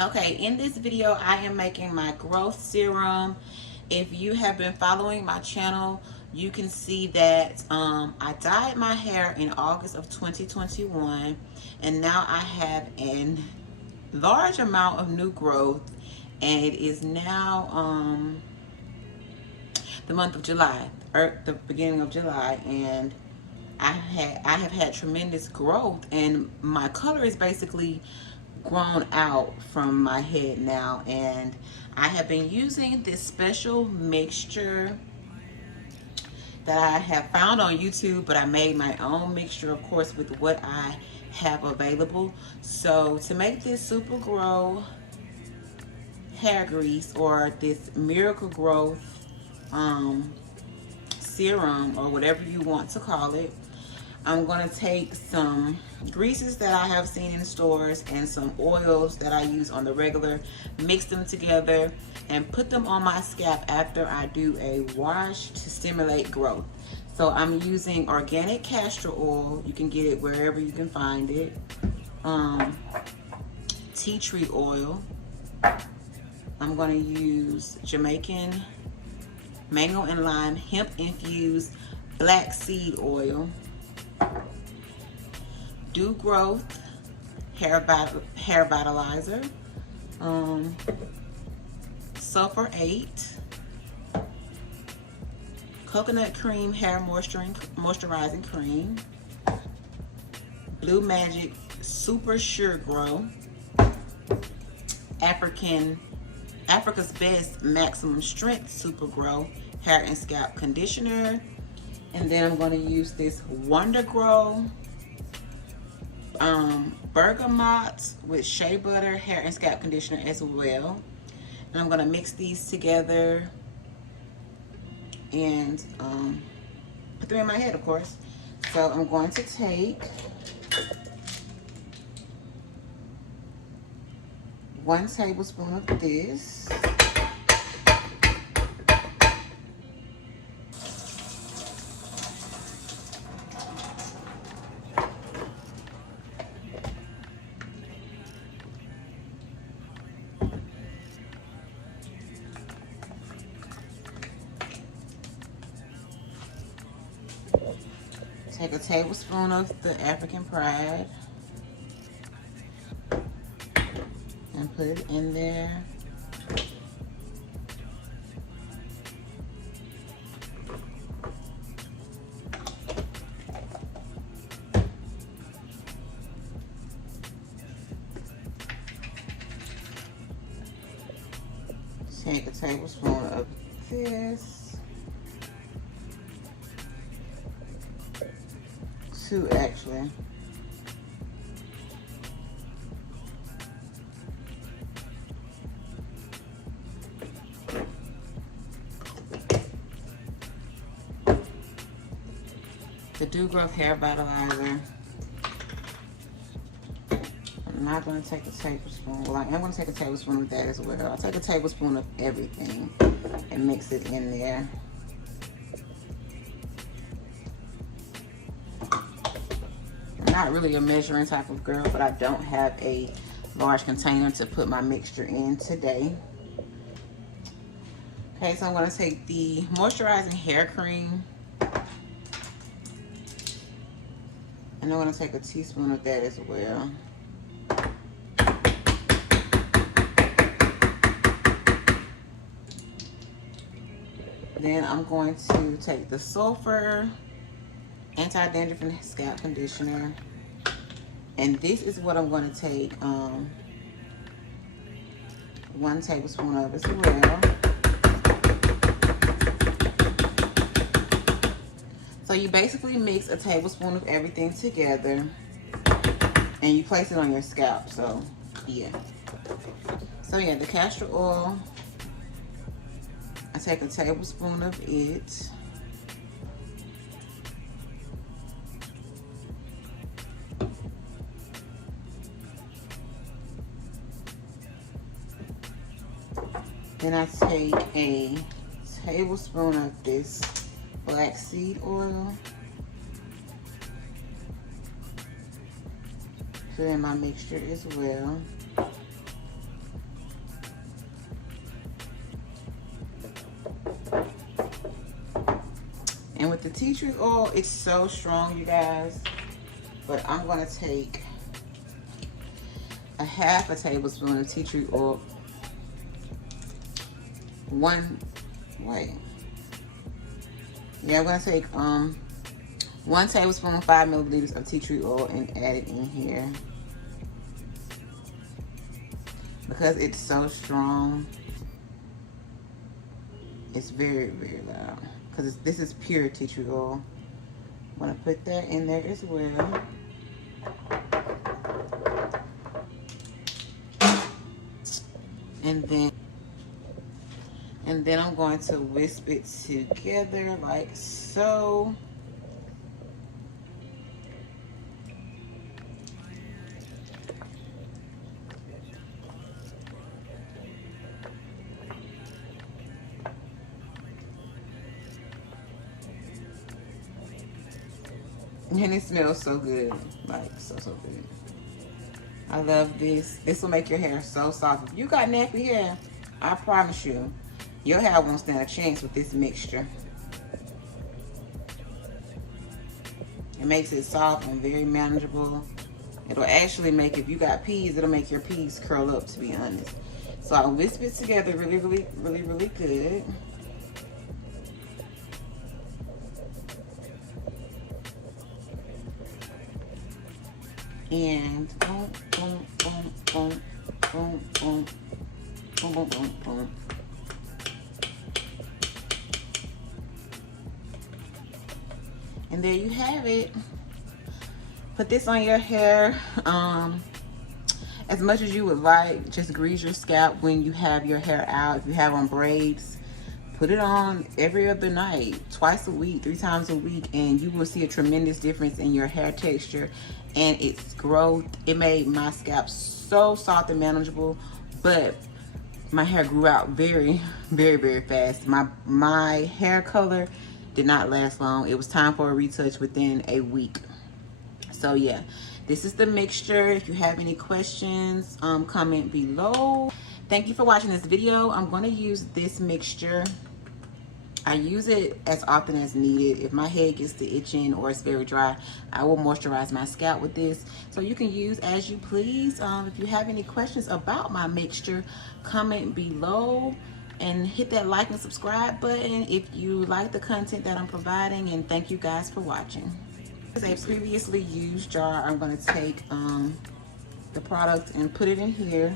Okay, in this video, I am making my growth serum. If you have been following my channel, you can see that I dyed my hair in August of 2021, and now I have a large amount of new growth, and it is now the month of July, or the beginning of July, and I have had tremendous growth, and my color is basically grown out from my head now. And I have been using this special mixture that I have found on YouTube, but I made my own mixture, of course, with what I have available. So to make this Super Grow hair grease, or this Miracle Growth serum, or whatever you want to call it, I'm going to take some greases that I have seen in stores and some oils that I use on the regular, mix them together and put them on my scalp after I do a wash to stimulate growth. So I'm using organic castor oil. You can get it wherever you can find it. Tea tree oil. I'm going to use Jamaican Mango and Lime hemp infused black seed oil. Do Growth Hair Vitalizer, Sulfur 8, Coconut Cream Hair Moisturizing Cream, Blue Magic Super Sure Grow, Africa's Best Maximum Strength Super Grow Hair and Scalp Conditioner. And then I'm going to use this Wonder Grow bergamot with shea butter hair and scalp conditioner as well. And I'm going to mix these together and put them in my head, of course. So I'm going to take 1 tablespoon of this. Take a tablespoon of the African Pride and put it in there. Take a tablespoon of this. 2 actually. The Do Growth Hair Vitalizer. I'm not going to take a tablespoon. Well, I am going to take a tablespoon of that as well. I'll take a tablespoon of everything and mix it in there. Not really a measuring type of girl, but I don't have a large container to put my mixture in today. Okay, so I'm going to take the moisturizing hair cream, and I'm going to take a teaspoon of that as well. Then I'm going to take the Sulfur anti-dandruff and scalp conditioner, and this is what I'm going to take 1 tablespoon of as well. So you basically mix a tablespoon of everything together and you place it on your scalp. So yeah, the castor oil, I take a tablespoon of it. Then I take a tablespoon of this black seed oil. Put in my mixture as well. with the tea tree oil, it's so strong, you guys. But I'm gonna take a half a tablespoon of tea tree oil. I'm gonna take 1 tablespoon, 5 milliliters of tea tree oil and add it in here. Because it's so strong, it's very, very loud. Because this is pure tea tree oil. I'm gonna put that in there as well. And then I'm going to whisk it together like so. And it smells so good, like so good. I love this. This will make your hair so soft. If you got nappy hair, I promise you, your hair won't stand a chance with this mixture. It makes it soft and very manageable. It'll actually make, if you got peas, it'll make your peas curl up, to be honest. So I whisk it together really good. And boom, boom, boom, boom, boom, boom, boom, boom, boom, boom. And there you have it. Put this on your hair as much as you would like. Just grease your scalp when you have your hair out. If you have on braids, put it on every other night, twice a week, 3 times a week, and you will see a tremendous difference in your hair texture and its growth. It made my scalp so soft and manageable, but my hair grew out very fast. My hair color did not last long. It was time for a retouch within a week. So yeah, this is the mixture. If you have any questions, comment below. Thank you for watching this video. I'm going to use this mixture. I use it as often as needed. If my head gets to itching or it's very dry, I will moisturize my scalp with this. So you can use as you please. If you have any questions about my mixture, comment below and hit that like and subscribe button if you like the content that I'm providing. And thank you guys for watching. This is a previously used jar. I'm going to take the product and put it in here.